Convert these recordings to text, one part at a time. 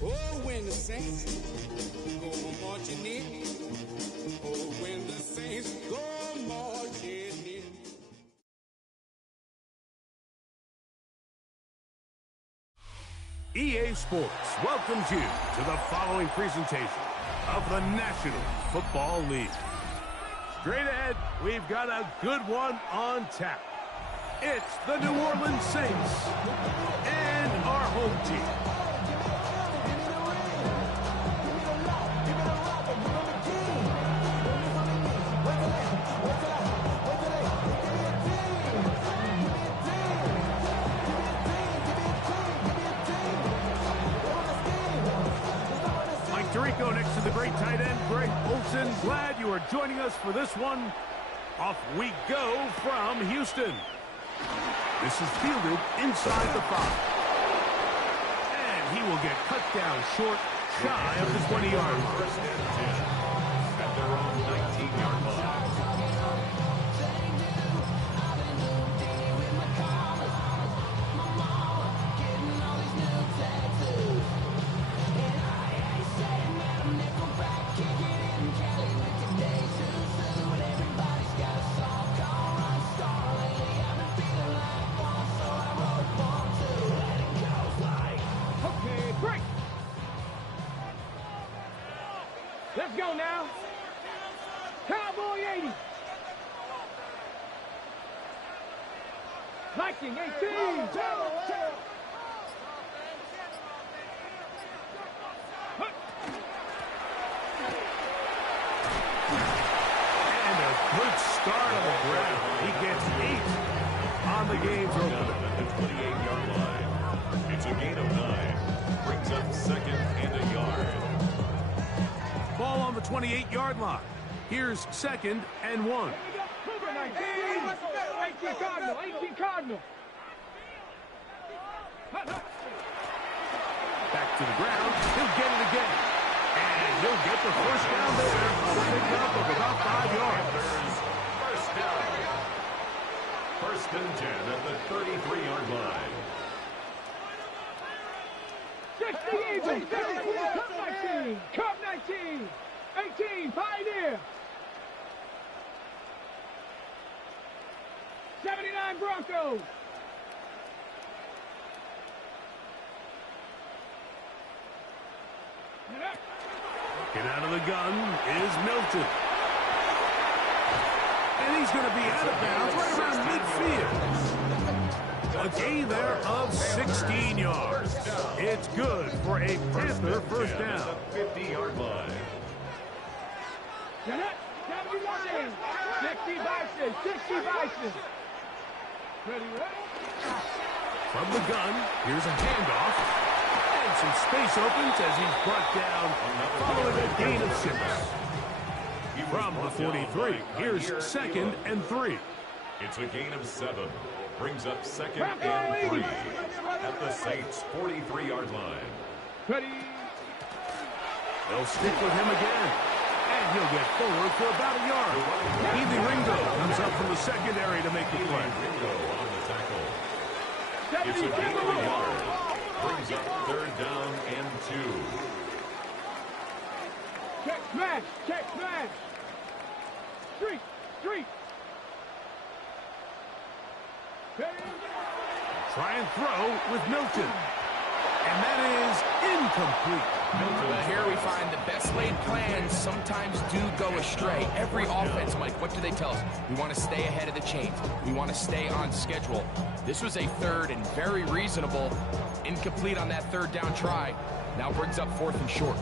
Oh, when the saints go marching in. Oh, when the saints go marching in. EA Sports welcomes you to the following presentation of the National Football League. Straight ahead, we've got a good one on tap. It's the New Orleans Saints and our home team. Tirico next to the great tight end, Greg Olsen. Glad you are joining us for this one. Off we go from Houston. This is fielded inside the 5. And he will get cut down short, shy of the 20-yard line. First and 10 at their own 19-yard line. Let's go now. Cowboy 80. Viking 18. And a good start on the ground. He gets 8 on the game's opener. At the 28-yard line. It's a gain of 9. Brings up second and a yard. Ball on the 28-yard line. Here's second and 1. 18 Cardinal. 18 Cardinal. Back to the ground. He'll get it again. And he'll get the first down there. A pickup of about 5 yards. First down. First and 10 at the 33-yard line. 60 Eagles. Cup 19. Cup 19. 18 Pioneer. 79 Broncos. Get out of the gun is Milton. And he's going to be out of bounds right around midfield. A gain there of 16 yards. It's good for a Panther first down. 50-yard line. 60 Bison. 60 Bison. Ready? From the gun, here's a handoff. And some space opens as he's brought down following a gain of 6. From the 43, here's second and 3. It's a gain of 7. Brings up second and 3 at the Saints' 43-yard line. Ready. They'll stick with him again. And he'll get forward for about a yard. Edie Ringo comes up from the secondary to make the play. Ringo on the tackle. It's a gain of a yard. Brings up 3rd down and 2. Check smash. Check smash. Street. Street. Try and throw with Milton. And that is incomplete. Well, here we find the best laid plans sometimes do go astray. Every offense, Mike, what do they tell us? We want to stay ahead of the chains. We want to stay on schedule. This was a 3rd and very reasonable. Incomplete on that 3rd down try. Now brings up 4th and short.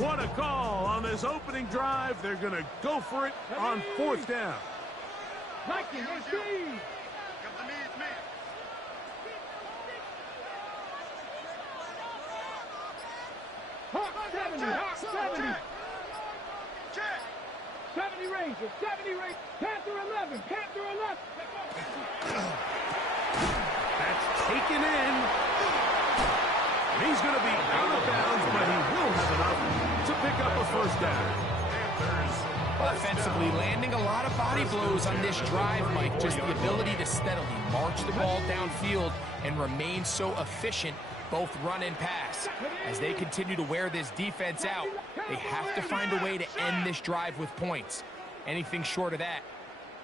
What a call on this opening drive. They're going to go for it on 4th down. 19, 18. Hawk 70, Hawk 70. 70 Rangers, 70 Rangers. Panther 11, Panther 11. That's taken in. He's going to be out of bounds, but he will have enough to pick up a 1st down. Offensively, landing a lot of body blows on this drive, Mike. Just the ability to steadily march the ball downfield and remain so efficient, both run and pass. As they continue to wear this defense out, they have to find a way to end this drive with points. Anything short of that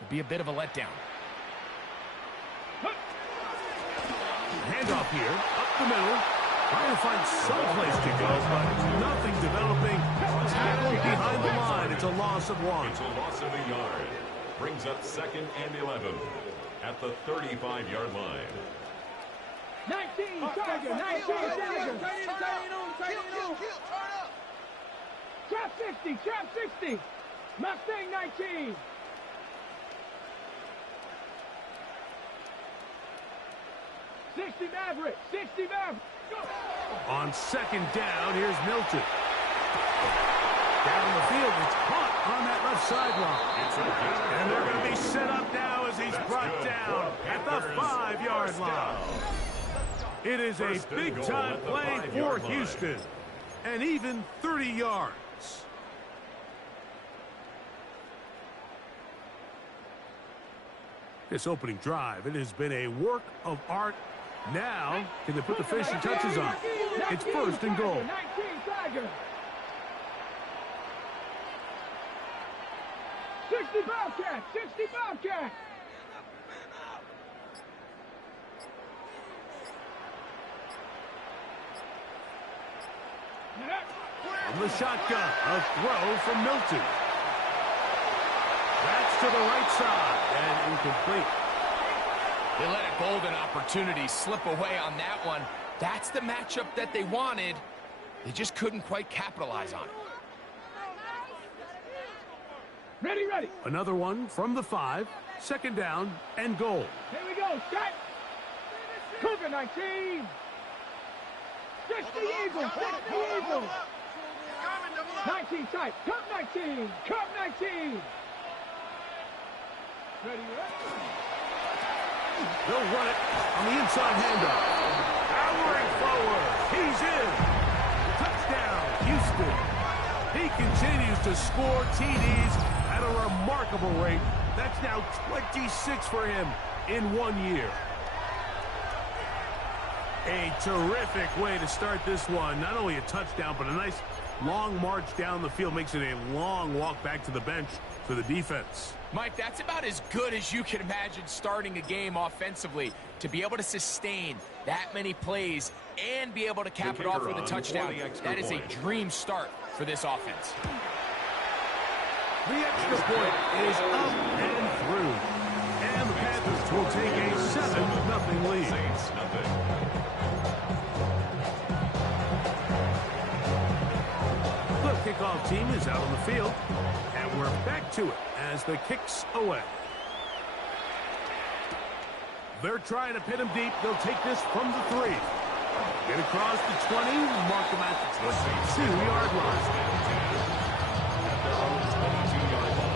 would be a bit of a letdown. Handoff here, up the middle. Trying to find some place to go, but nothing developing. Tackled behind the line. It's a loss of 1. It's a loss of a yard. Brings up 2nd and 11 at the 35-yard line. 19, Tiger, 19, Tiger. Trap 60, trap 60. Mustang 19. Maverick, 60 Maverick. On 2nd down, here's Milton. Down the field, it's caught on that left sideline. And they're going to be set up now as he's brought down at the 5-yard line. It is a big-time play for Houston. And even 30 yards. This opening drive, it has been a work of art. Now, can they put the finishing touches on? It's 1st and goal. 19, Tiger. 60 Bobcat, 60 Bobcat. From the shotgun, a throw from Milton. That's to the right side and incomplete. They let a golden opportunity slip away on that one. That's the matchup that they wanted. They just couldn't quite capitalize on it. Ready, ready. Another one from the 5. 2nd down and goal. Here we go. Start. Cougar 19. 60 Eagles. 60 Eagles. 19 tight. Cup 19. Cup 19. Ready, ready. They'll run it on the inside handoff. Powering forward. He's in. Touchdown, Houston. He continues to score TDs at a remarkable rate. That's now 26 for him in 1 year. A terrific way to start this one. Not only a touchdown, but a nice long march down the field. Makes it a long walk back to the bench for the defense. Mike, that's about as good as you can imagine starting a game offensively. To be able to sustain that many plays and be able to cap it off with a touchdown, that is a dream start for this offense. The extra point is up and through. And the Panthers will take a 7-0 lead. Saints nothing. The kickoff team is out on the field. And we're back to it as the kick's away. They're trying to pin him deep. They'll take this from the 3. Get across the 20, mark them at the 22-yard line. At their own 22-yard line.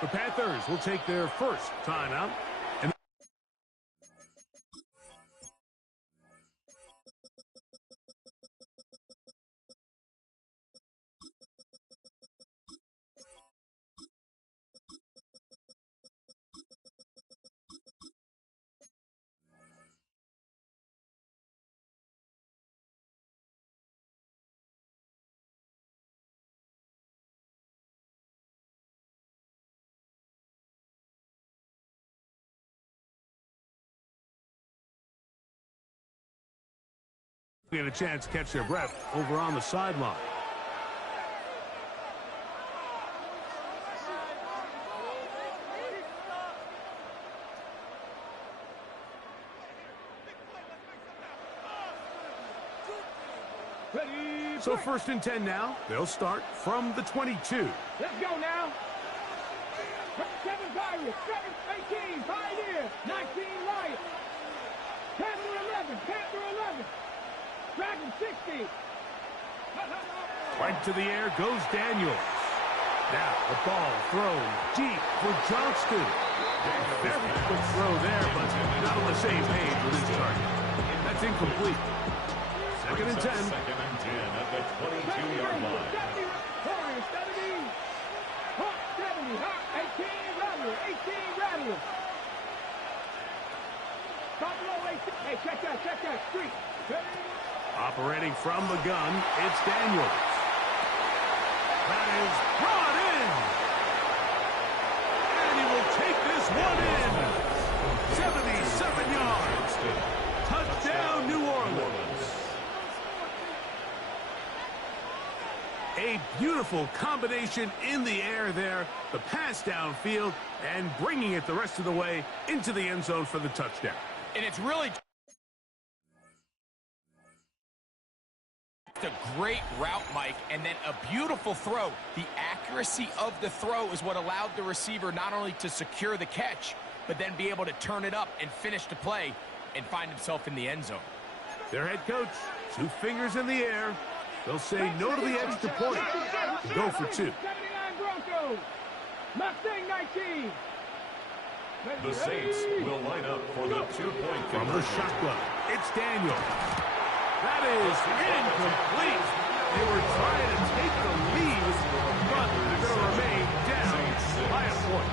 The Panthers will take their first timeout. And get a chance to catch their breath over on the sideline. Ready, So 1st and 10 now. They'll start from the 22. let's go now. 7 Pirates, 18, Pioneer, 19 Lions. Panther 11, Panther 11. Dragon 60. Right to the air goes Daniels. Now the ball thrown deep for Johnston. Very good throw there, but not on the same page with his target. That's incomplete. 2nd and 10. 2nd and 10 at the 22-yard line. 70, 18 Rattler, 18 Rattler. Buffalo 18. Hey, check that, street. Operating from the gun, it's Daniels. That is brought in. And he will take this one in. 77 yards. Touchdown, New Orleans. A beautiful combination in the air there. The pass downfield and bringing it the rest of the way into the end zone for the touchdown. And it's really a great route, Mike, and then a beautiful throw. The accuracy of the throw is what allowed the receiver not only to secure the catch, but then be able to turn it up and finish the play and find himself in the end zone. Their head coach, 2 fingers in the air. They'll say no to the extra point. Go for 2. 79 Broncos. Mustang 19. The Saints will line up for the 2-point From the conversion. shotgun, it's Daniel. That is incomplete. They were trying to take the lead, but they're going to remain down by a point.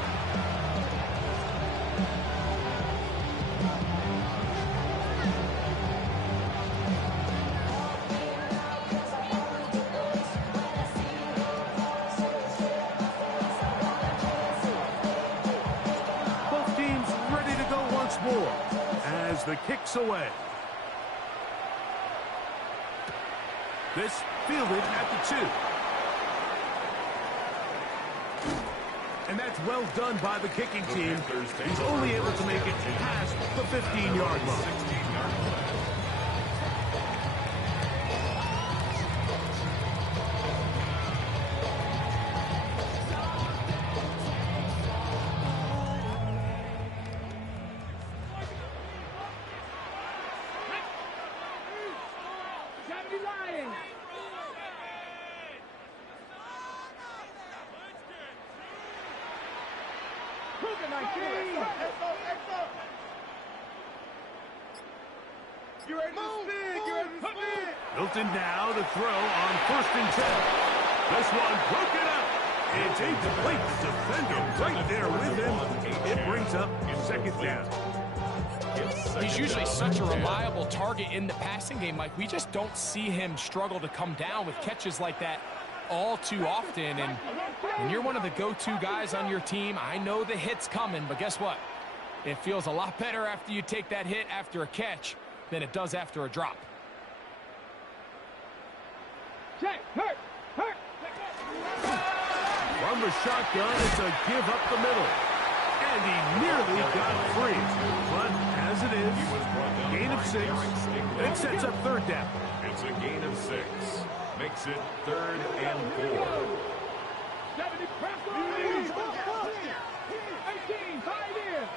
Both teams ready to go once more as the kick's away. This fielded at the 2. And that's well done by the kicking team. He's only able to make it past the 15-yard line. Lions. Cougar 19. You ready to spin? You ready to spin? Hilton now to throw on 1st and 10. This one broken up. It's incomplete. The defender right there with him. It brings up 2nd down. He's usually such a reliable target in the passing game, Mike. We just don't see him struggle to come down with catches like that all too often. And when you're one of the go-to guys on your team, I know the hit's coming, but guess what? It feels a lot better after you take that hit after a catch than it does after a drop. Check, hurt. From the shotgun, it's a give up the middle. And he nearly got free. But as it is, gain of 6. It sets up third down. It's a gain of 6. Makes it 3rd and 4. 70, press on 18, 5 in.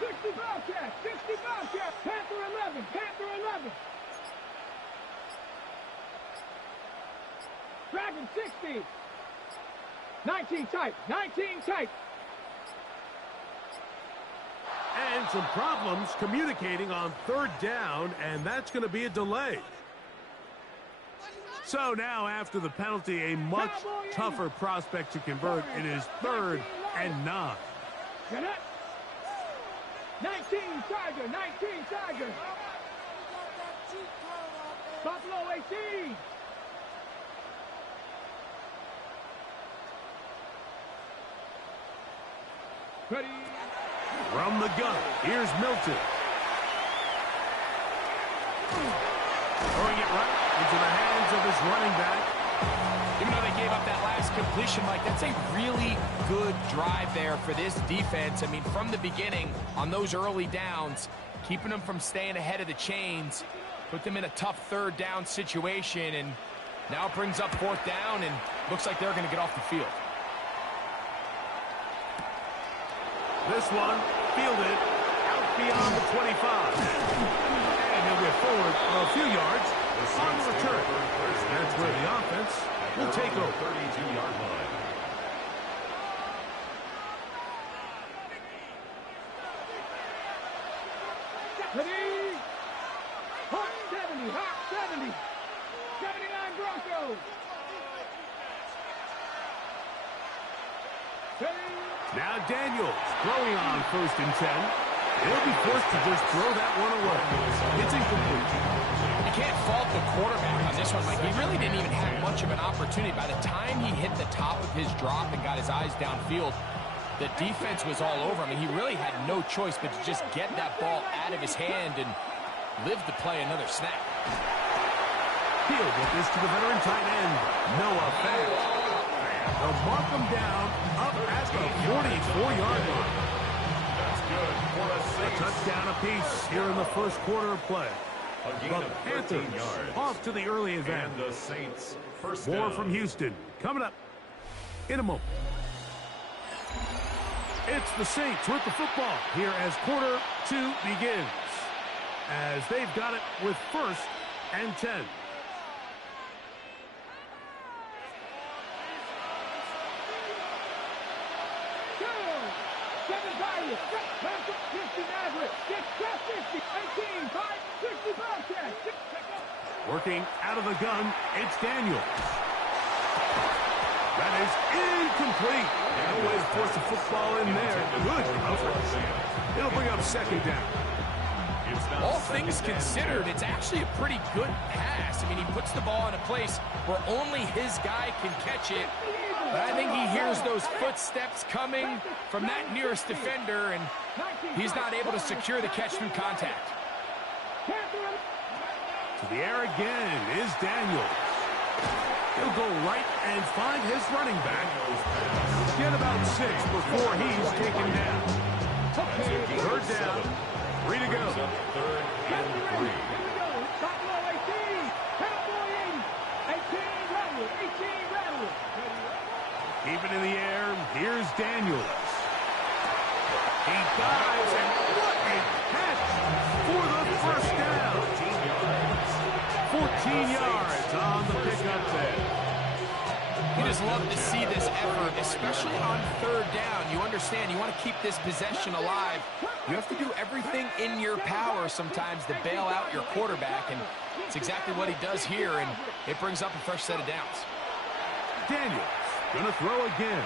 60 Bobcat, 60 Bobcat. Panther 11, Panther 11. Dragon 60. 19 tight, 19 tight. And some problems communicating on third down, and that's going to be a delay. So now, after the penalty, a much tougher prospect to convert. It is 3rd and 9. 19 Tiger, 19 Tiger. Buffalo 18. Ready. From the gun, here's Milton. Throwing it right into the hands of his running back. Even though they gave up that last completion, Mike, that's a really good drive there for this defense. I mean, from the beginning, on those early downs, keeping them from staying ahead of the chains, put them in a tough third down situation, and now it brings up 4th down, and looks like they're going to get off the field. This one fielded out beyond the 25. And he'll get forward a few yards on the return. That's where the offense will take over. 32-yard line. Ready. Hot 70, hot 70. 79 Broncos. Ready. Now Daniels throwing on 1st and 10. He'll be forced to just throw that one away. It's incomplete. You can't fault the quarterback on this one, Mike. He really didn't even have much of an opportunity. By the time he hit the top of his drop and got his eyes downfield, the defense was all over him. I mean, he really had no choice but to just get that ball out of his hand and live to play another snap. He'll get this to the veteran tight end, Noah Fant. They'll mark him down up at the 44-yard line. That's good for a Touchdown apiece here in the first quarter of play. The Panthers off to the early advance. And the Saints first More down. from Houston coming up in a moment. It's the Saints with the football here as quarter 2 begins. As they've got it with 1st and 10. Working out of the gun, it's Daniels. That is incomplete. No way to force the football in there. Good coverage. It'll bring up 2nd down. All things considered, it's actually a pretty good pass. I mean, he puts the ball in a place where only his guy can catch it. But I think he hears those footsteps coming from that nearest defender, and he's not able to secure the catch through contact. To the air again is Daniels. He'll go right and find his running back. Get about 6 before he's taken down. 3rd down. 3 to go. 3rd and 3. Keep it in the air. Here's Daniels. He dives, and what a catch for the 1st down. 14 yards on the pickup there. You just love to see this effort, especially on 3rd down. You understand, you want to keep this possession alive. You have to do everything in your power sometimes to bail out your quarterback, and it's exactly what he does here, and it brings up a fresh set of downs. Daniels gonna throw again.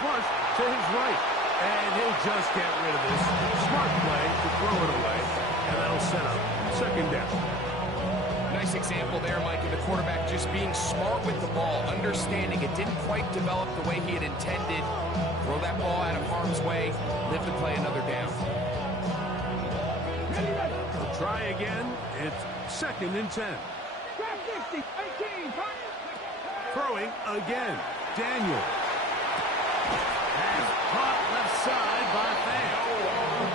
Flush to his right, and he'll just get rid of this. Smart play to throw it away, and that'll set up 2nd down. Nice example there, Mike, of the quarterback just being smart with the ball, understanding it didn't quite develop the way he had intended. Throw that ball out of harm's way, live to play another down. He'll try again. It's 2nd and 10. 60, 18, Throwing again. Daniel. Has caught left side by Fan.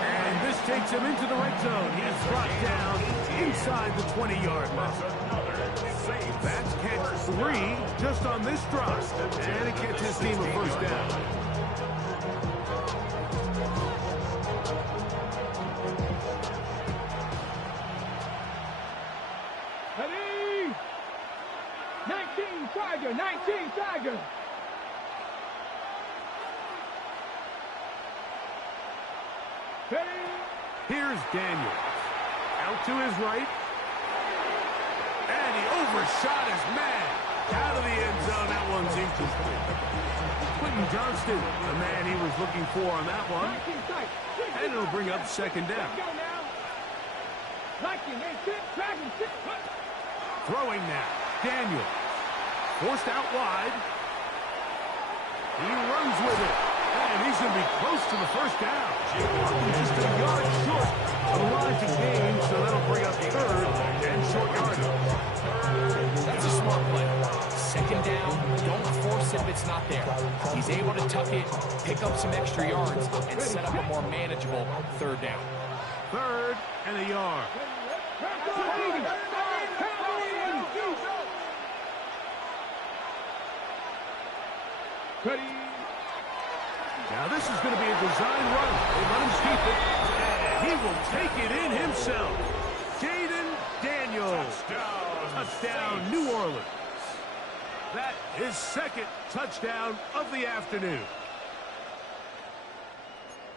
And this takes him into the red zone. He's brought down inside the 20-yard line. That's catch 3 just on this drop. And it gets his team a first down. ready! 19 Tiger, 19 Tiger. Ready? Here's Daniels. Out to his right. And he overshot his man. Out of the end zone. That one's incomplete. Quentin Johnston, the man he was looking for on that one. And it'll bring up second down. Go now. 19, and 6, Dragon 6. Throwing now. Daniels. Forced out wide. He runs with it. And he's going to be close to the first down. Just a yard short of the line to gain, so that'll bring up third and short yardage. That's a smart play. Second down, don't force it if it's not there. He's able to tuck it, pick up some extra yards, and set up a more manageable third down. Third and a yard. Ready? Now this is going to be a design run. They let him keep it, and he will take it in himself. Jaden Daniels. Touchdown, New Orleans. That is second touchdown of the afternoon.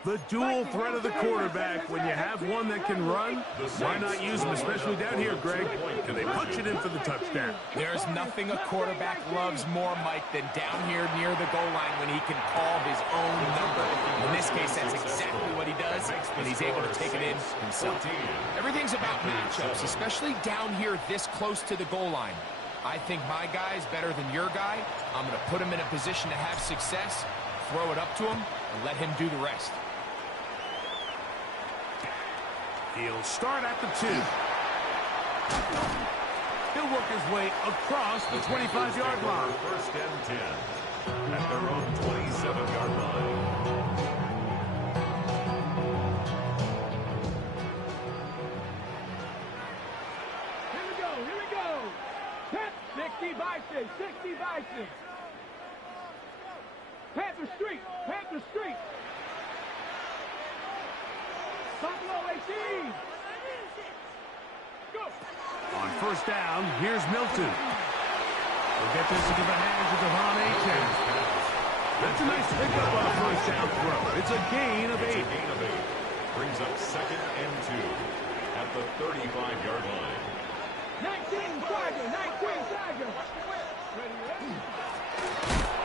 The dual threat of the quarterback. When you have one that can run, why not use him, especially down here, Greg? And they punch it in for the touchdown. There's nothing a quarterback loves more, Mike, than down here near the goal line when he can call his own number. In this case, that's exactly what he does, and he's able to take it in himself. Everything's about matchups, especially down here this close to the goal line. I think my guy is better than your guy. I'm going to put him in a position to have success, throw it up to him, and let him do the rest. He'll start at the 2. He'll work his way across the 25-yard line. First and 10 at their own 27-yard line. Here we go. 60 by 6, 60 by 6. Panther Street, Panther Street. Buffalo 18. Go. On first down, here's Milton. We'll get this into the hands of Devon Achane. That's a nice pickup on a first down throw. It's a gain of 8. Brings up second and 2 at the 35-yard line. 19 Tiger, 19 Tiger.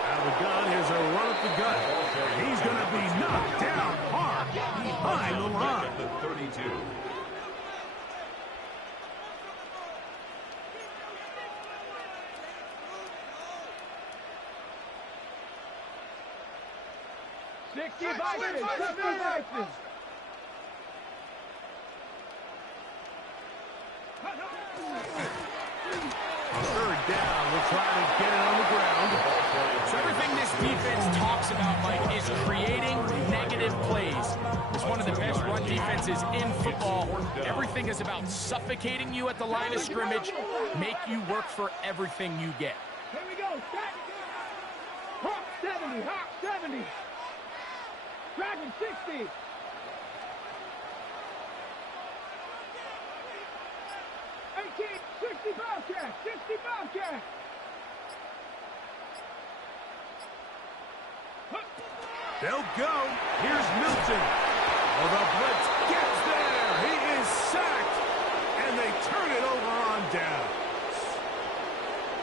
Out of the gun, here's a run up the gut. He's going to be knocked down hard behind the line. At the 32. Third down, we'll try to get it on the ground. So everything this defense talks about, Mike, is creating negative plays. It's one of the best run defenses in football. Everything is about suffocating you at the line of scrimmage, make you work for everything you get. Here we go. Hawk 70, Hawk 70. Dragon 60. Bobcat, 60 Bobcat. They'll go. Here's Milton. Oh, the blitz gets there. He is sacked. And they turn it over on down.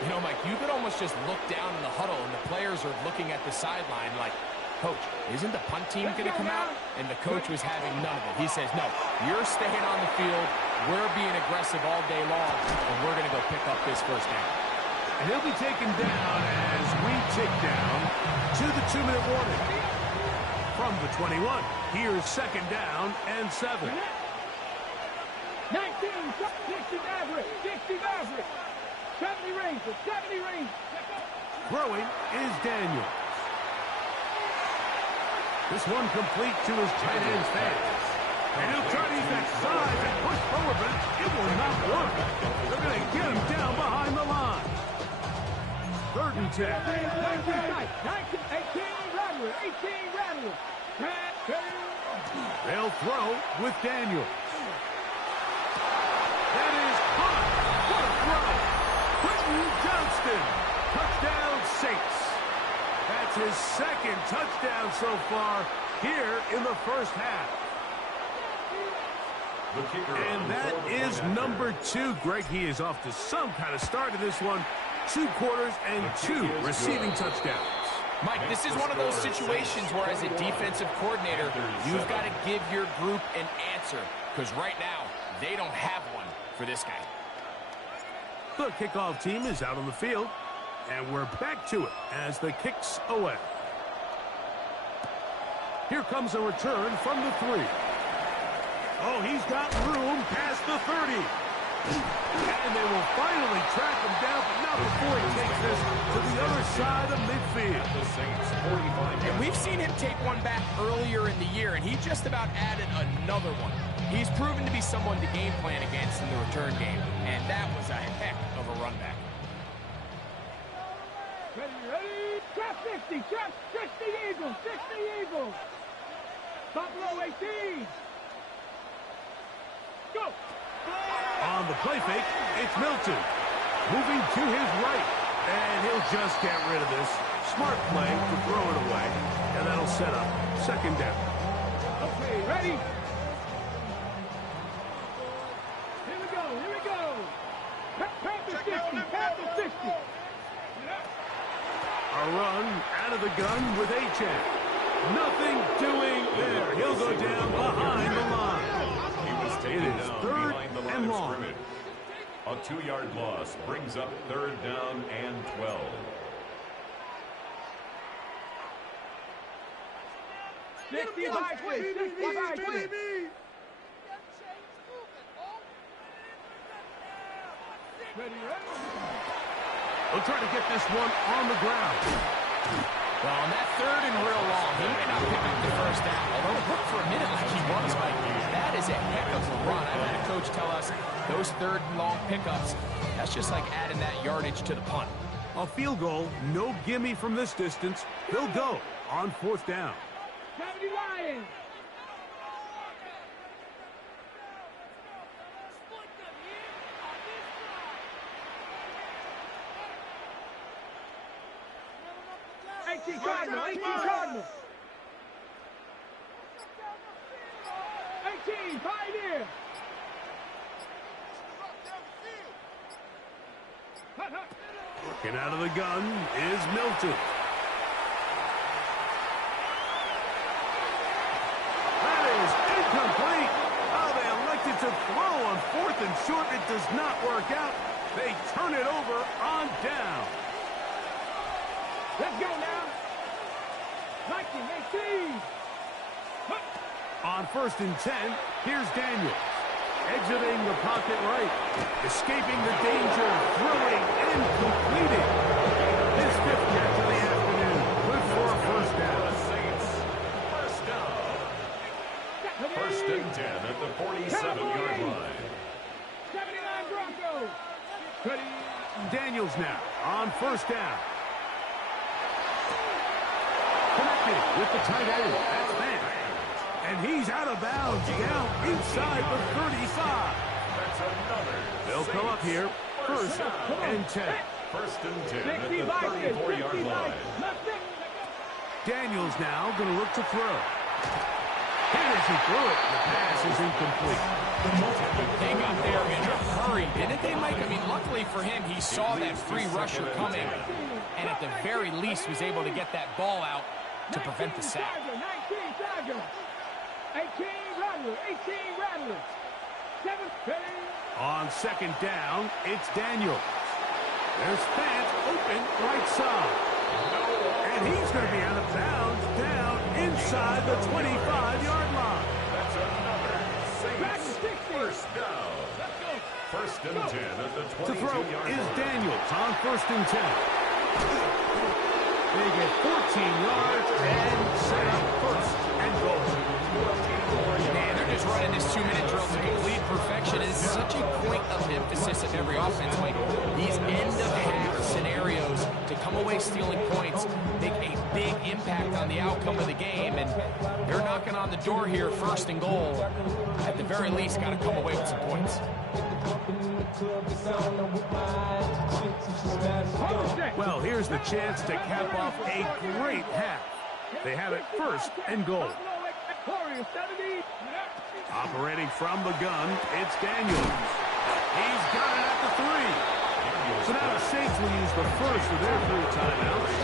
You know, Mike, you could almost just look down in the huddle, and the players are looking at the sideline like, Coach, isn't the punt team going to come out? And the coach was having none of it. He says, no, you're staying on the field. We're being aggressive all day long, and we're going to go pick up this first down. And he'll be taken down as we tick down to the 2-minute warning. From the 21, here's second down and 7. 19, 60 Maverick, 60 Maverick. 70 Rangers, 70 Rangers. Throwing is Daniel. This one complete to his tight end's hands. And he'll try to use that size and push forward, but it will not work. They're going to get him down behind the line. 3rd and 10. 18 Rattler, 18 Rattler. They'll throw with Daniel. That is caught. What a throw. Quentin Johnston. Touchdown Saints. That's his 2nd touchdown so far here in the first half. And that is number 2. Greg, he is off to some kind of start in this one. 2 quarters and 2 receiving touchdowns. Mike, this is one of those situations where as a defensive coordinator, you've got to give your group an answer. Because right now, they don't have one for this guy. The kickoff team is out on the field. And we're back to it as the kick's away. Here comes a return from the 3. Oh, he's got room past the 30. And they will finally track him down, but not before he takes this to the other side of midfield. And we've seen him take one back earlier in the year, and he just about added another one. He's proven to be someone to game plan against in the return game, and that was a heck of a run back. Ready, trap 60, trap 60 Eagles, 60 Eagles. Buffalo 18. Go. On the play fake, it's Milton. Moving to his right. And he'll just get rid of this. Smart play to throw it away. And that'll set up 2nd down. Okay, ready? Here we go, here we go. Panther 60, Panther 60. A run out of the gun with Achane. Nothing doing there. He'll go down behind the line. It is 3rd and long. A 2-yard loss brings up 3rd down and 12. Ready, They'll try to get this one on the ground. Well, on that 3rd and real long, he may not pick up the 1st down. Although it looked for a minute like he was, Mike. That is a heck of a run. I've had a coach tell us those 3rd and long pickups, that's just like adding that yardage to the punt. A field goal, no gimme from this distance. He'll go on 4th down. 70 Lions. Cardinal, 18 Cardinal. 18 Pioneer. Working out of the gun is Milton. That is incomplete. Oh, they elected to throw on 4th and short. It does not work out. They turn it over on down. Let's go now. 19, 18. On 1st and 10, here's Daniels. Exiting the pocket right. Escaping the danger. Throwing and completing. His 5th catch of the afternoon. Good for a 1st down. The Saints, 1st down. 1st and 10 at the 47-yard line. 79 Broncos. Ready. Daniels now on 1st down. Connected with the tight end. That's Van. And he's out of bounds down inside the 35. That's another. They'll come up here. 1st and 10. 1st and 10 at the 34-yard line. Daniels now going to look to throw. And as he threw it, the pass is incomplete. They got there in a hurry, didn't they, Mike? I mean, luckily for him, he saw that free rusher coming, and at the very least was able to get that ball out to prevent the sack. 19 18 Rattler, 18 Rattler. 7th. On 2nd down, it's Daniels. There's Fant open right side. And he's going to be out of bounds down inside the 25-yard line. That's another Saints 1st down. 1st and 10 at the 22-yard line. To throw is Daniels on 1st and 10. They get 14 yards and set up 1st and goal. Man, they're just running this 2-minute drill to complete perfection. It's such a point of emphasis of every offense. Like these end-of-half scenarios to come away stealing points make a big impact on the outcome of the game. And they're knocking on the door here, 1st and goal. At the very least, got to come away with some points. Well, here's the chance to cap off a great half. They have it 1st and goal. Operating from the gun, it's Daniels. He's got it at the 3. So now the Saints will use the first of their 3 timeouts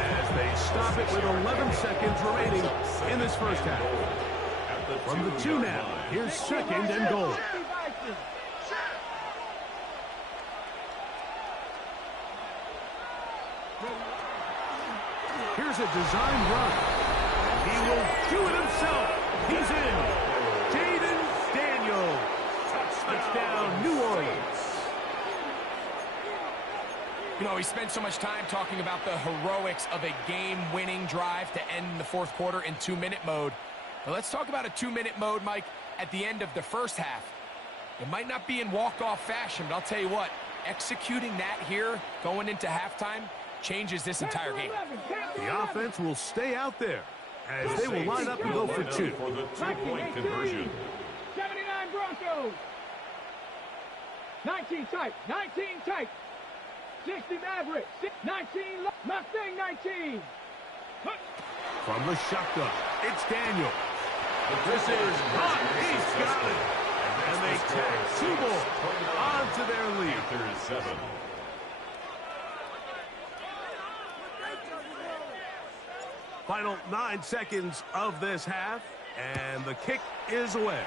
as they stop it with 11 seconds remaining in this first half. From the 2 now, here's 2nd and goal. Here's a design run. He will do it himself. He's in. Jayden Daniels. Touchdown, New Orleans. You know, we spent so much time talking about the heroics of a game-winning drive to end the 4th quarter in 2-minute mode. Now let's talk about a 2-minute mode, Mike, at the end of the first half. It might not be in walk-off fashion, but I'll tell you what, executing that here, going into halftime, changes this entire game. The offense will stay out there as they will line up and go for 2. For the 2-point conversion. 79 Broncos. 19 tight. 19 tight. 60 Mavericks. 19 Mustang 19. From the shotgun, it's Daniel. This is hot. He's got it. And they tag 2 more onto their lead. There's 7. Final 9 seconds of this half, and the kick is away.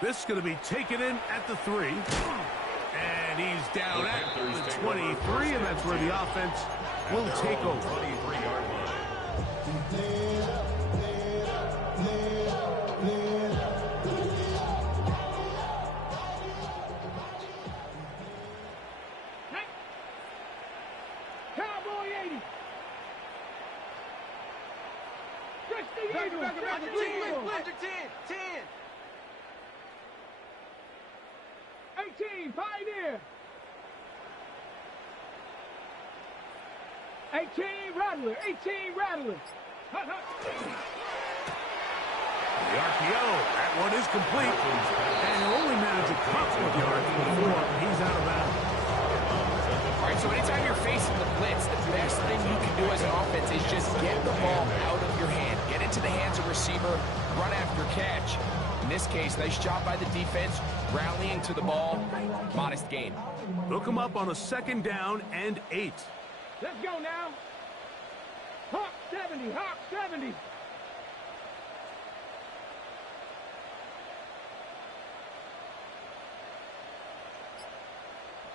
This is going to be taken in at the 3. And he's down at the 23, and that's where the offense will take over. 23-yard line. Cowboy 80. 60 Eagles. 10, 10. 18 Pioneer. 18 Rattler. 18 Rattler. Hut, hut. The RPO, that one is complete. And he'll only manage a couple of yards before he's out of bounds. All right, so anytime you're facing the blitz, the best thing you can do as an offense is just get the ball out of your hand. Get into the hands of receiver, run after catch. In this case, nice job by the defense, rallying to the ball, modest gain. Look him up on a 2nd down and 8. Let's go now. Hawk 70. Hawk 70.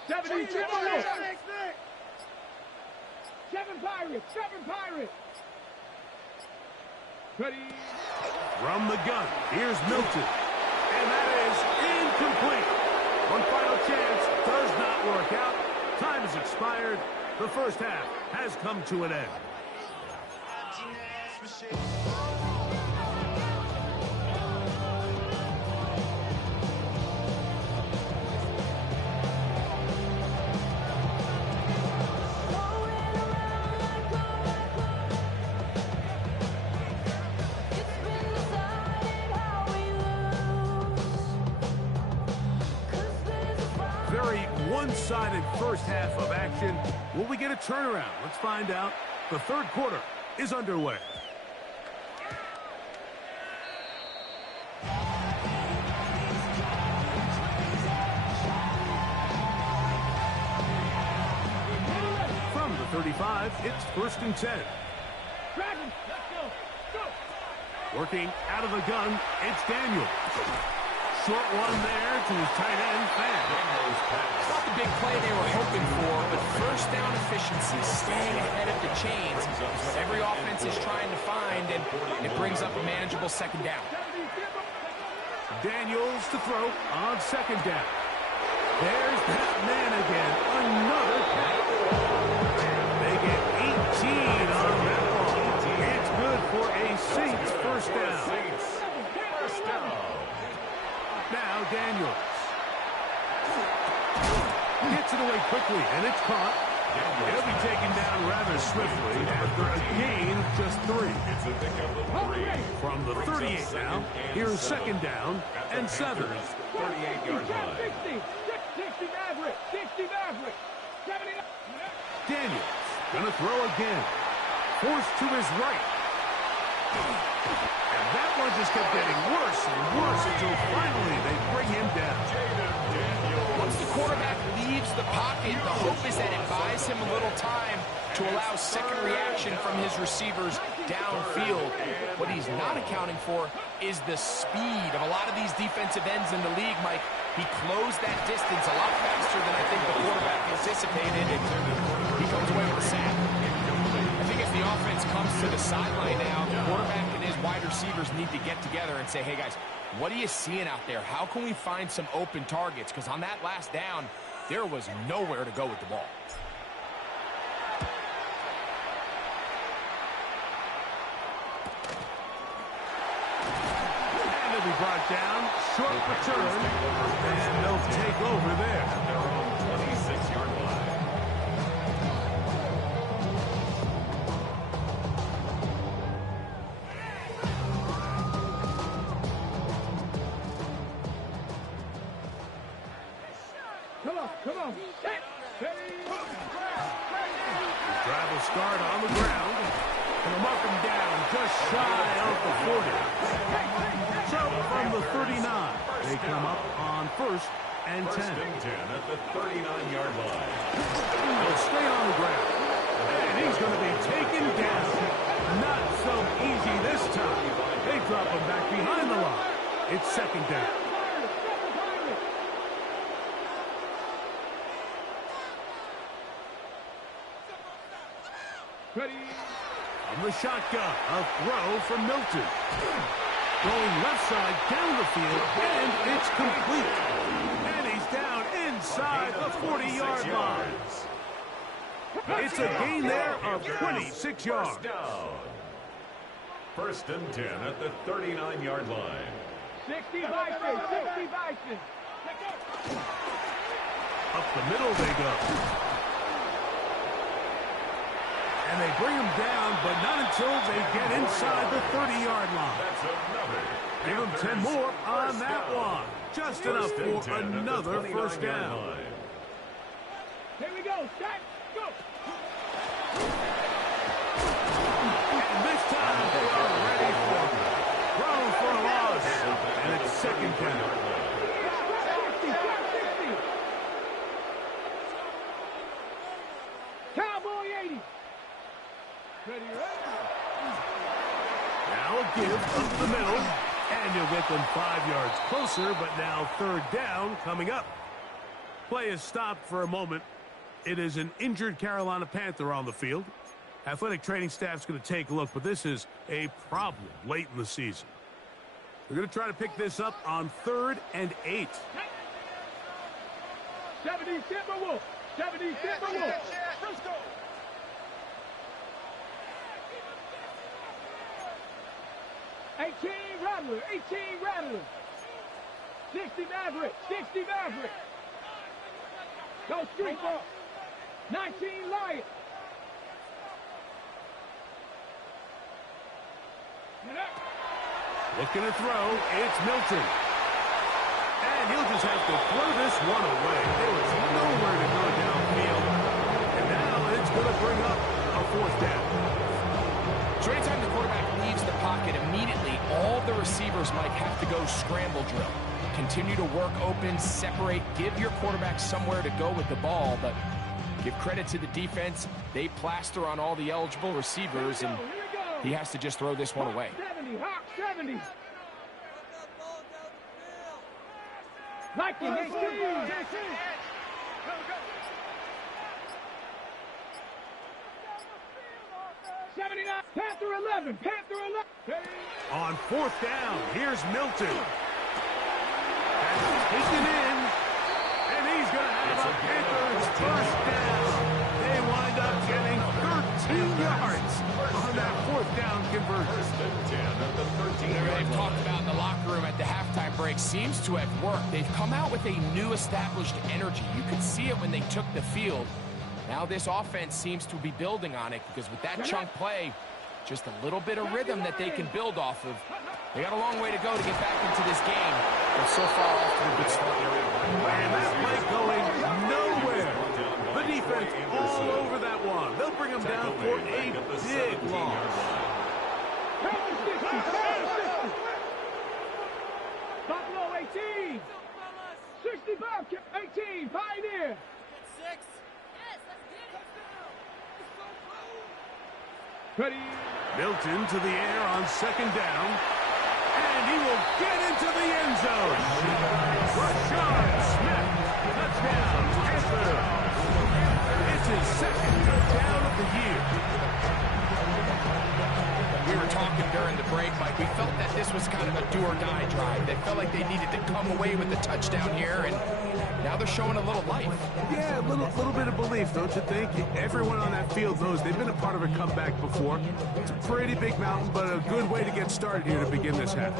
Seven Pirates. 7 Pirates. Ready. From the gun, here's Milton. And that is incomplete. One final chance does not work out. Time has expired. The first half has come to an end. Very one-sided first half of action. Will we get a turnaround? Let's find out. The 3rd quarter is underway. From the 35, it's 1st and 10. Dragon. Let's go. Go. Working out of the gun, it's Daniel. Short one there to his tight end, Fan. It's not the big play they were hoping for, but first down efficiency, staying ahead of the chains is what every offense is trying to find, and it brings up a manageable 2nd down. Daniels to throw on second down. There's that man again. Another catch. They get 18 on that ball. It's good for a Saints first down. Now Daniels. Gets it away quickly, and it's caught. He'll be taken down rather swiftly after a gain of just 3. From the 38 now, here's second down and 7. 38-yard line. 60 Maverick, 60 Maverick, 79. Daniels gonna throw again. Forced to his right. And that one just kept getting worse and worse until finally they bring him down. Once the quarterback leaves the pocket, the hope is that it buys him a little time to allow second reaction from his receivers downfield. What he's not accounting for is the speed of a lot of these defensive ends in the league, Mike. He closed that distance a lot faster than I think the quarterback anticipated, and he comes away with a sack. I think as the offense comes to the sideline now, the quarterback and his wide receivers need to get together and say, hey, guys, what are you seeing out there? How can we find some open targets? Because on that last down, there was nowhere to go with the ball. And he'll be brought down. Short return. And they'll take over there. At their own 26-yard line. Come on. Set. Drive will start on the ground. And they'll mark him down just shy of the 40. So from the 39, they come up on 1st and 10. First and 10 at the 39-yard line. He'll stay on the ground. And he's going to be taken down. Not so easy this time. They drop him back behind the line. It's second down. Ready. From the shotgun, a throw from Milton. Going left side down the field, and it's complete. And he's down inside the 40-yard line. It's a gain there of 26 yards. Down. First and 10 at the 39-yard line. 60 Bison. Up the middle they go. And they bring him down, but not until they get inside the 30-yard line. That's another. Give him 10 more on that one. Just enough for another first down. Here we go. Set. Go. And this time they are ready for it. Thrown for a loss. And it's second down. 60. Cowboy 80. Ready. Now a give up the middle. And you'll get them 5 yards closer, but now third down coming up. Play is stopped for a moment. It is an injured Carolina Panther on the field. Athletic training staff's going to take a look, but this is a problem late in the season. They're going to try to pick this up on 3rd and 8. 70 Timberwolf. 70 Timberwolf. Let's go. Rattler, 18 Rattler. 60 Maverick, 60 Maverick. Go street ball. 19 Lion. Looking to throw, it's Milton. And he'll just have to throw this one away. There was nowhere to go downfield. And now it's going to bring up a 4th down. So anytime the quarterback leaves the pocket, immediately all the receivers might have to go scramble drill. Continue to work open, separate, give your quarterback somewhere to go with the ball, but give credit to the defense. They plaster on all the eligible receivers, and he has to just throw this one away. 70, Hawk 70. Like it, 18. 79, Panther 11, Panther 11. On 4th down, here's Milton. taken in, and he's going to have a Panthers first down. They wind up getting 13 yards on that fourth down conversion. They've talked about in the locker room at the halftime break seems to have worked. They've come out with a new established energy. You could see it when they took the field. Now this offense seems to be building on it because with that chunk play, just a little bit of rhythm that they can build off of. They got a long way to go to get back into this game, but so far off to a good start. And that play going nowhere. The defense all over that one. They'll bring them down for a big loss. Buffalo 18. 65, 18, Pioneer. Ready. Milton to the air on second down. And he will get into the end zone. Rashard Smith. Touchdown, Panther. It's his second touchdown of the year. We were talking during the break, Mike. We felt that this was kind of a do-or-die drive. They felt like they needed to come away with the touchdown here, and now they're showing a little life. Yeah, a little bit of belief, don't you think? Everyone on that field knows they've been a part of a comeback before. It's a pretty big mountain, but a good way to get started here to begin this half.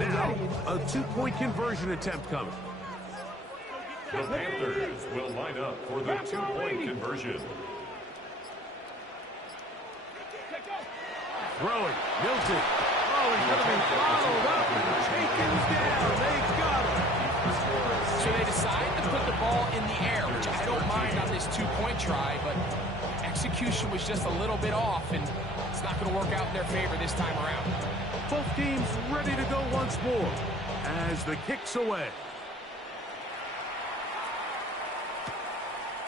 Now, a two-point conversion attempt coming. The Panthers will line up for the two-point conversion. Throwing, Milton. Oh, he's going to be followed up and taken down. They got him. So they decide to put the ball in the air, which I don't mind on this two-point try, but execution was just a little bit off, and it's not going to work out in their favor this time around. Both teams ready to go once more as the kick's away.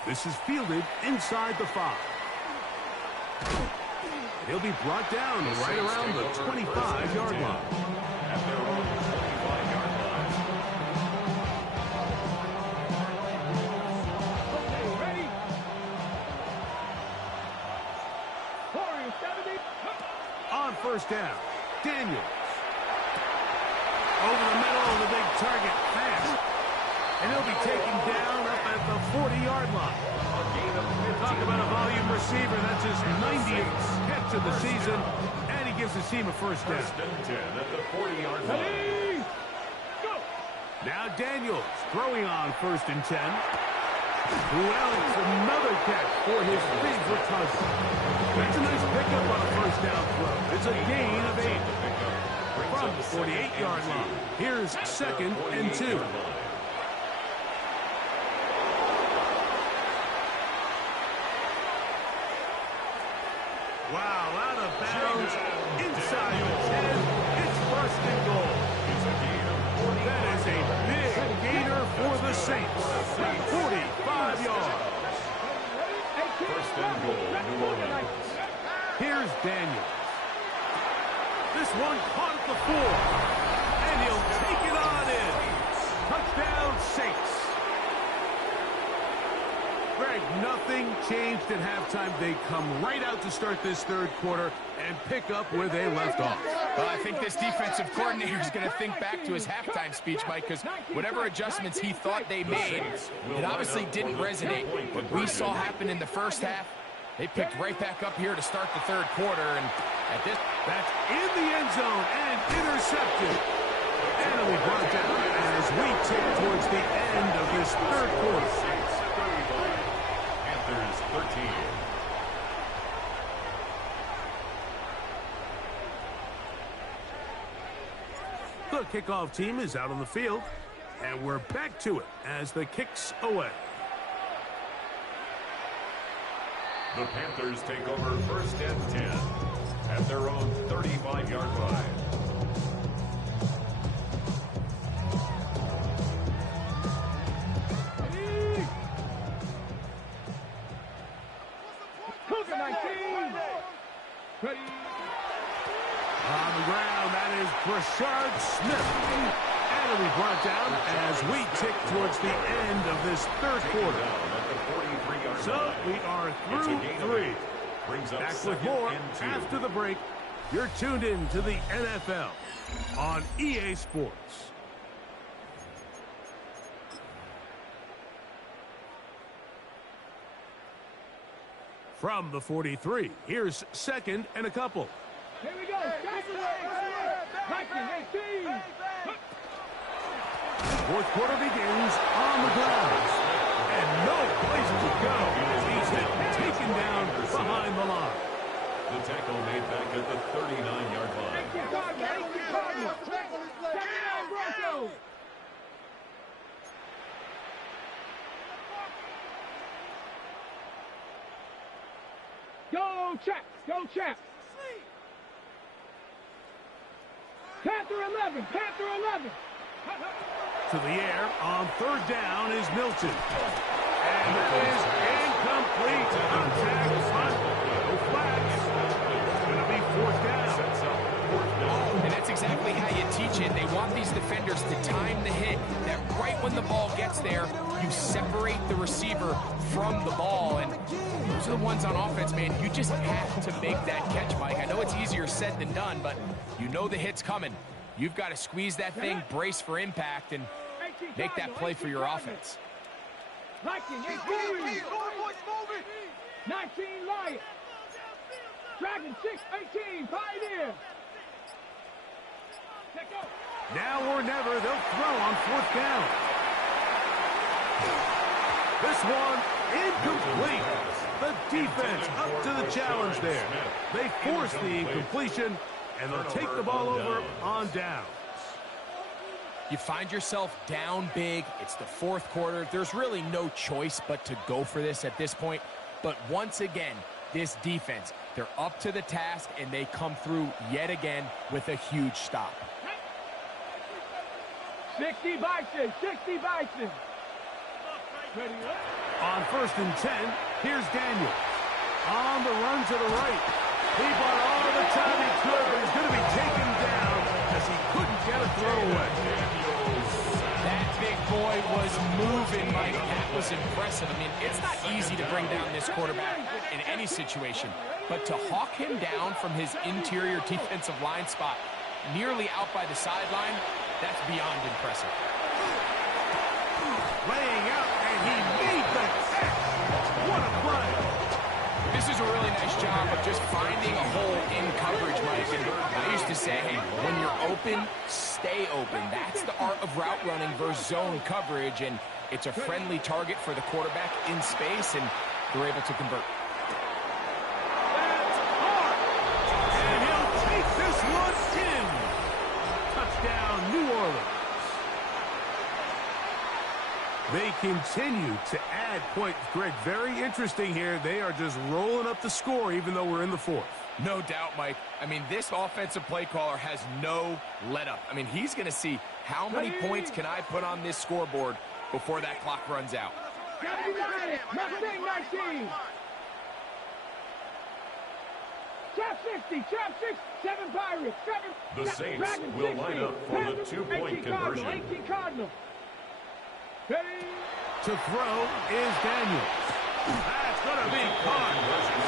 This is fielded inside the 5. He'll be brought down right around the 25-yard line. At their own 25-yard line. Ready. Warriors 70. On first down, Daniels. Over the middle of the big target, fast. And he'll be taken down up at the 40-yard line. Talk about a volume receiver. That's his 90th catch of the season. And he gives his team a first down. First and 10 at the 40-yard line. Go. Now Daniels throwing on first and 10. Wells, another catch for his favorite touchdown. That's a nice pickup on a first down throw. It's a gain of 8. From the 48-yard line. Here's second and 2. Wow, out of bounds, inside the 10, it's first and goal. That is a big gainer for the Saints. 45 yards. First and goal, New Orleans. Here's Daniels. This one caught at the 4, and he'll take it on in. Touchdown, Saints. Greg, nothing changed at halftime. They come right out to start this third quarter and pick up where they left off. Well, I think this defensive coordinator is going to think back to his halftime speech, Mike, because whatever adjustments he thought they made, it obviously didn't resonate. What we saw happen in the first half, they picked right back up here to start the third quarter, and at this... That's in the end zone and intercepted. And it'll be brought down as we tick towards the end of this third quarter. Panthers 13. The kickoff team is out on the field, and we're back to it as the kick's away. The Panthers take over first and 10 at their own 35-yard line. Cougar 19. Ready. On the ground, that is Rashard Smith. And going to be brought down as we tick towards the end of this third quarter. So we are through three. Back with more after the break. You're tuned in to the NFL on EA Sports. From the 43, here's second and a couple. Here we go. Fourth quarter begins on the ground. And no place to go. He's been taken down behind the line. The tackle made back at the 39-yard line. Go, Chaps. Go, Chaps. Panther 11. Panther 11. To the air on third down is Milton. And it is incomplete. Contact. No flags. It's going to be fourth down. And that's exactly how you teach it. They want these defenders to time the hit, that right when the ball gets there, you separate the receiver from the ball. And those are the ones on offense, man. You just have to make that catch, Mike. I know it's easier said than done, but you know the hit's coming. You've got to squeeze that thing, brace for impact, and make that play for your offense. 19 Lion. Dragon 6, 18, Pioneer. Now or never, they'll throw on fourth down. This one incomplete. The defense up to the challenge there. They force the incompletion, and they'll take the ball over on downs. You find yourself down big. It's the fourth quarter. There's really no choice but to go for this at this point. But once again, this defense, they're up to the task, and they come through yet again with a huge stop. 60 Bison, 60 Bison. Ready up. On first and 10, here's Daniels. On the run to the right. He bought all the time he could, but he's going to be taken down as he couldn't get a throw away. That big boy was moving, Mike. That was impressive. I mean, it's not easy to bring down this quarterback in any situation, but to hawk him down from his interior defensive line spot nearly out by the sideline, that's beyond impressive. Laying out, and he made the catch. What a play. This is a really nice job of just finding a hole in coverage, Mike. And I used to say, hey, when you're open, stay open. That's the art of route running versus zone coverage, and it's a friendly target for the quarterback in space, and they're able to convert. That's hard. And he'll take this one in. Touchdown, New Orleans. They continue to add points. Greg, very interesting here. They are just rolling up the score even though we're in the fourth. No doubt, Mike. I mean, this offensive play caller has no let-up. I mean, he's going to see how many points can I put on this scoreboard before that clock runs out. Mustang 19. Chap 60, Chap 6, 7 Pirates, 7. The Saints will line up for the two-point conversion. 18 Cardinal. Ready? To throw is Daniels. That's going to be caught.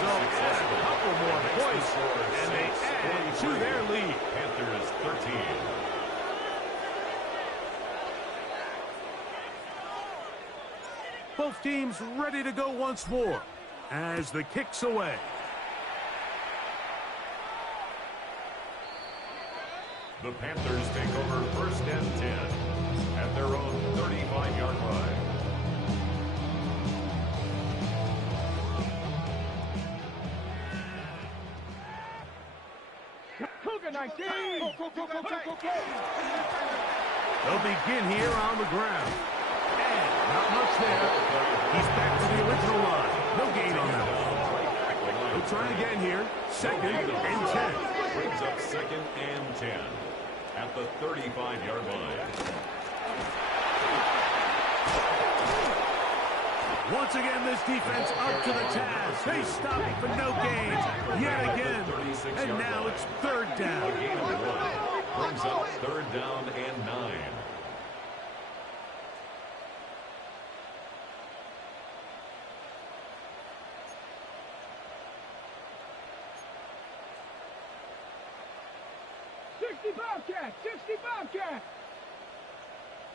So add a couple more points, and they add to their lead. Panthers 13. Both teams ready to go once more as the kick's away. The Panthers take over first and 10 at their own 35-yard line. Cougar 19. They'll begin here on the ground. And not much there. He's back to the original line. No gain on that one. They'll try again here. Second and 10. Brings up second and 10 at the 35-yard line. Once again, this defense up to the task. They stop for no gains yet again. And now it's third down. Brings up third down and 9 60 Bobcat, 60 Bobcat.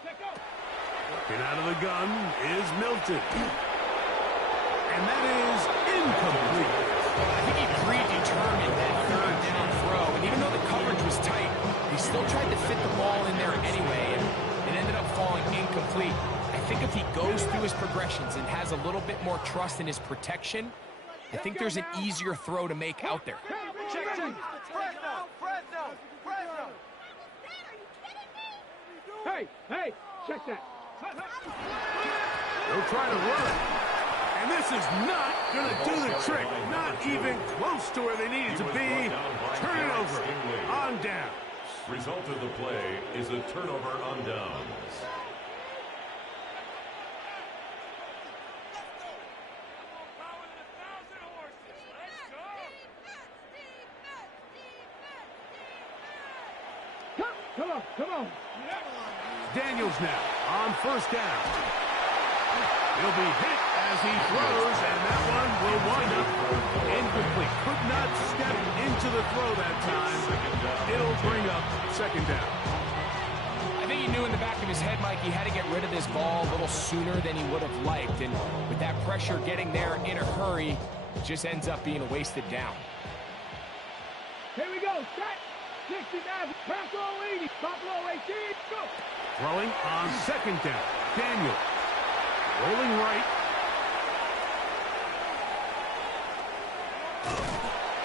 Let go. Working out of the gun is Milton. And that is incomplete. I think he predetermined that third down throw, and even though the coverage was tight, he still tried to fit the ball in there anyway, and it ended up falling incomplete. I think if he goes through his progressions and has a little bit more trust in his protection, I think there's an easier throw to make out there. Check. Press now. Hey, check that. They'll try to run it. And this is not going to do the trick. Not even close to where they needed to be. Turn it over on downs. Result of the play is a turnover on downs. Come on. Daniels now on first down. He'll be hit as he throws, and that one will wind up incomplete. Could not step into the throw that time. It'll bring up second down. I think he knew in the back of his head, Mike, he had to get rid of this ball a little sooner than he would have liked. And with that pressure getting there in a hurry, it just ends up being a wasted down. Here we go. Set. 69. Buffalo 80. Buffalo 18. Go. Throwing on second down. Daniel. Rolling right.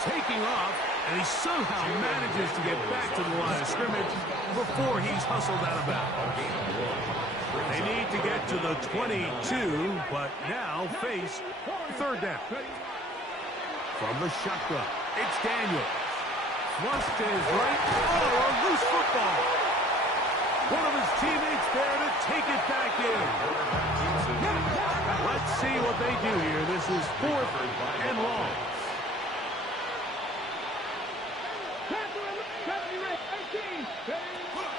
Taking off, and he somehow manages to get back to the line of scrimmage before he's hustled out of bounds. They need to get to the 22, but now face third down. From the shotgun, it's Daniel. Flush to his right. Oh, a loose football. One of his teammates there to take it back in. Let's see what they do here. This is 4th and long.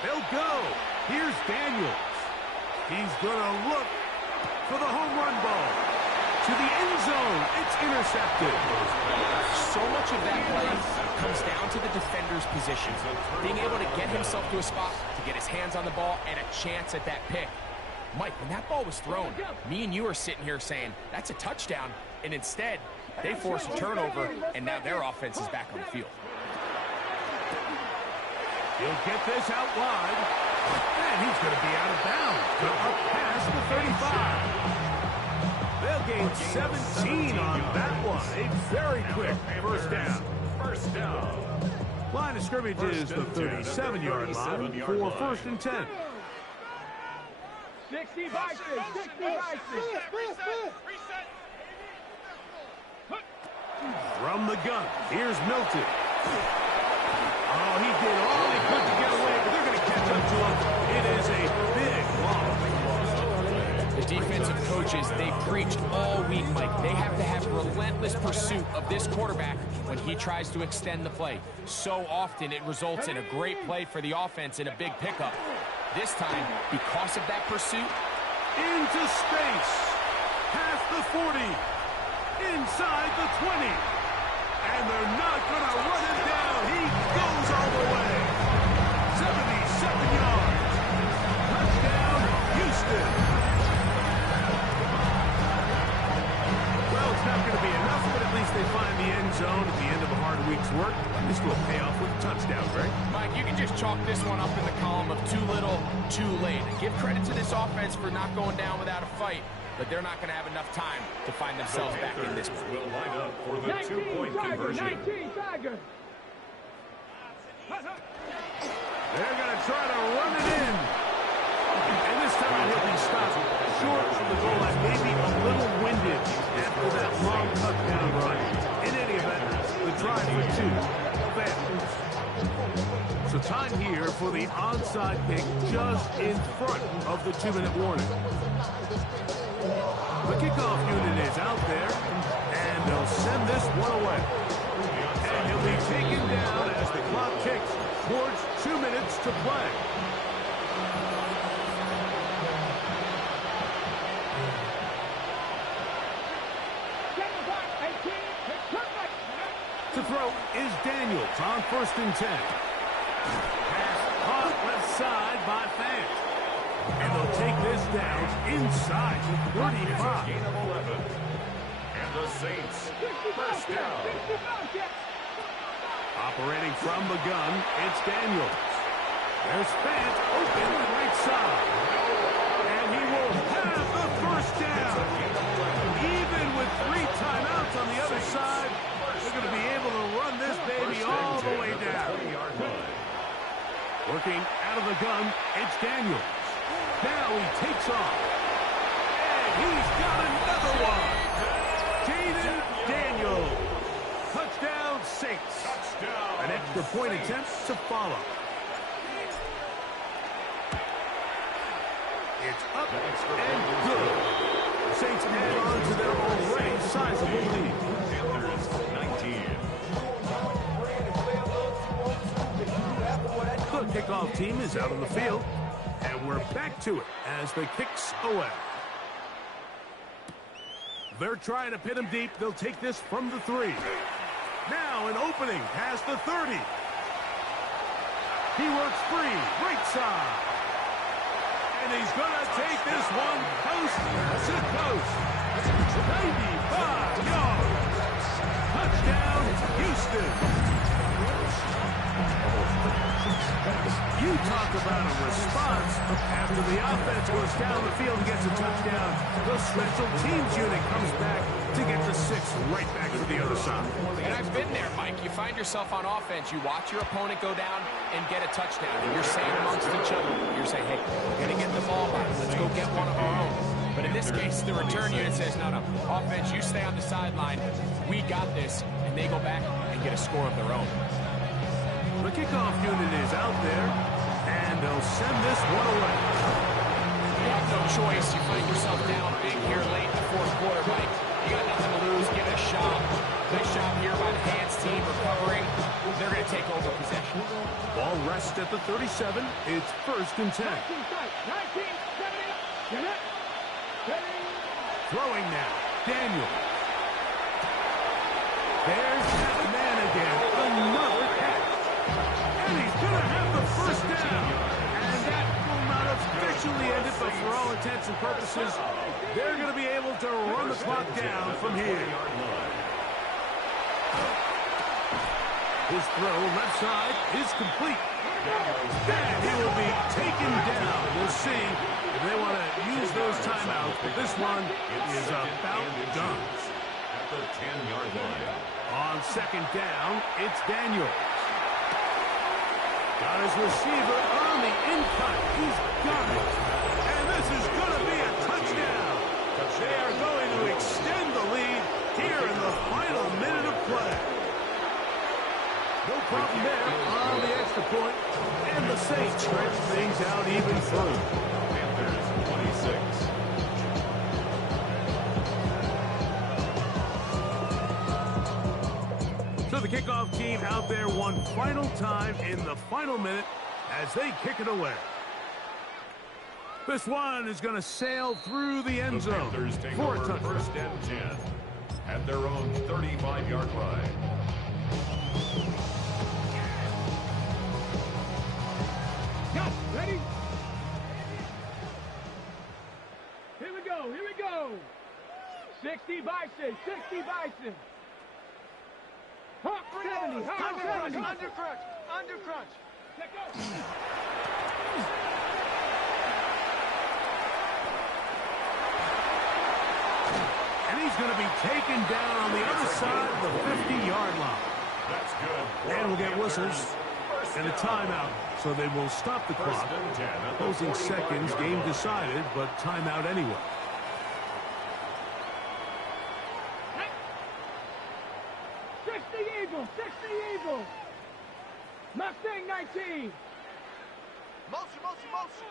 They'll go. Here's Daniels. He's going to look for the home run ball. To the end zone. It's intercepted. So much of that play comes down to the defender's position. Being able to get himself to a spot, to get his hands on the ball, and a chance at that pick. Mike, when that ball was thrown, me and you are sitting here saying, that's a touchdown. And instead, they force a turnover, and now their offense is back on the field. He'll get this out wide. And he's going to be out of bounds. Up past the 35. They'll gain 17 on that one. A very quick first down. First down. Line of scrimmage is the 37-yard line for 1st and 10. 60 Vikings. 60 Vikings. From the gun, here's Milton. Oh, he did all he could to get away, but they're going to catch up to him. It is a big loss. The defensive coaches, they preached all week, Mike. They have to have relentless pursuit of this quarterback when he tries to extend the play. So often it results in a great play for the offense and a big pickup. This time, because of that pursuit, Into space. Past the 40. Inside the 20. And they're not going to run it down. He goes all the way. 77 yards. Touchdown, Houston. Well, it's not going to be enough, but at least they find the end zone at the end of a hard week's work. This will pay off with a touchdown, right? Mike, you can just chalk this one up in the column of too little, too late. Give credit to this offense for not going down without a fight, but they're not going to have enough time to find themselves back in this one. Will line up for the 2-point conversion. 19 Tigers. They're going to try to run it in. And this time he'll be stopped short of the goal line, maybe a little winded after that long touchdown run. In any event, the drive for 2 fails. So time here for the onside kick just in front of the 2-minute warning. The kickoff unit is out there, and they'll send this one away. And he'll be taken down as the clock ticks towards 2 minutes to play. To throw is Daniels on 1st and 10. side by Fant. And they'll take this down inside the 35. Gain of 11. And the Saints, first down. Operating from the gun, it's Daniels. There's Fant open right side. And he will have the first down. Even with 3 timeouts on the other side, they're going to be able to run this baby all the way down. Working out of the gun, it's Daniels. Now he takes off. And he's got another one. Jaden Daniels. Touchdown, Saints. An extra point attempt to follow. It's up and good. The Saints add on to their already sizable lead. Panthers 19. The kickoff team is out on the field, and we're back to it as the kicks away. They're trying to pin him deep. They'll take this from the 3. Now an opening past the 30. He works free, right side. And he's going to take this one coast to coast. 95 yards. Touchdown, Houston. You talk about a response after the offense goes down the field and gets a touchdown. The special teams unit comes back to get the 6 right back to the other side. And I've been there, Mike. You find yourself on offense, you watch your opponent go down and get a touchdown, and you're saying amongst each other, you're saying, hey, we're going to get the ball back. Let's go get one of our own. But in this case, the return unit says, no, offense, you stay on the sideline. We got this. And they go back and get a score of their own. The kickoff unit is out there, and they'll send this one away. You have no choice. You find yourself down big here late in the 4th quarter, Mike. You got nothing to lose. Give it a shot. Nice job here by the hands team recovering. They're going to take over possession. Ball rests at the 37. It's 1st and 10. 19, 70, Throwing now. Daniel. There's that man again. Another catch. And he's going to have the first down. And that will not officially end it, but for all intents and purposes, they're going to be able to run the clock down from here. His throw left side is complete. And he will be taken down. We'll see if they want to use those timeouts, but this one is about done. At the 10-yard line. On 2nd down, it's Daniels. Got his receiver on the in-cut. He's got it. And this is going to be a touchdown. They are going to extend the lead here in the final minute of play. No problem there on the extra point. And the Saints stretch things out even further. Panthers 26. So the kickoff team out there one final time in the final minute as they kick it away. This one is going to sail through the end The zone Panthers take for a over touchdown. 1st and 10 at their own 35-yard line. Got it. Ready? Here we go. Here we go. 60 Bison. 60 Bison. Hop 70. Hop 70. Under crunch. Under crunch. Let go. And he's going to be taken down on the other side of the 50-yard line. That's good. And we'll get whistles and a timeout. So they will stop the clock. 1st and 10 at the Closing 45-yard seconds, line. game decided, but timeout anyway. Eagles. 60 Eagles. Mustang 19. Motion, motion, motion.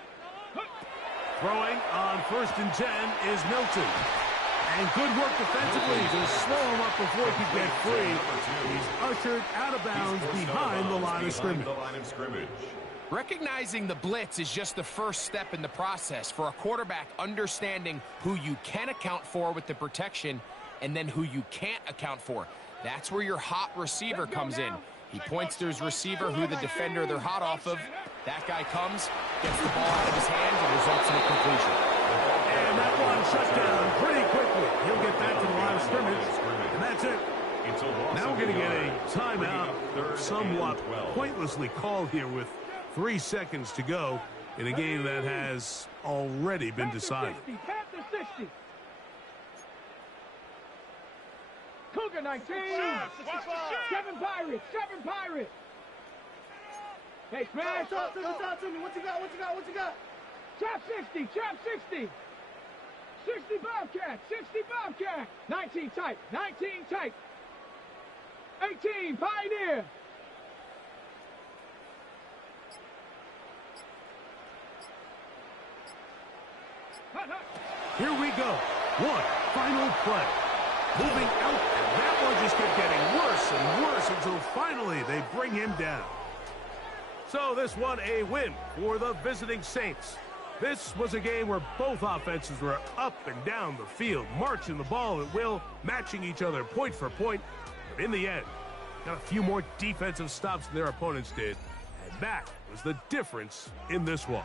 Throwing on 1st and 10 is Milton. And good work defensively to slow him up before he could get free. He's ushered out of bounds behind the line of scrimmage. Recognizing the blitz is just the first step in the process for a quarterback understanding who you can account for with the protection and then who you can't account for. That's where your hot receiver comes in. He points to his receiver who the defender they're hot off of, That guy comes, gets the ball out of his hands, and results in a completion. And that one shut down pretty quickly. He'll get back to the line of scrimmage, and that's it. Now we're going to get a timeout, somewhat pointlessly called here with 3 seconds to go in a game that has already been decided. Panther 60. Cougar 19. 7 Pirates. 7 Pirates. Hey, Smash. Talk to me. What you got? Chop 60. Chop 60. 60 Bobcat. 60 Bobcat. 19 tight. 19 tight. 18 Pioneer. Here we go. One final play. Moving out, and that one just kept getting worse and worse until finally they bring him down. So this one a win for the visiting Saints. This was a game where both offenses were up and down the field, marching the ball at will, matching each other point for point. But in the end, got a few more defensive stops than their opponents did, and that was the difference in this one.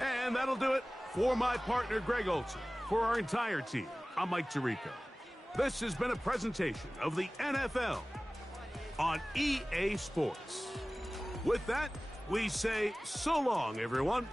And that'll do it for my partner, Greg Olsen. For our entire team, I'm Mike Tirico. This has been a presentation of the NFL on EA Sports. With that, we say so long, everyone.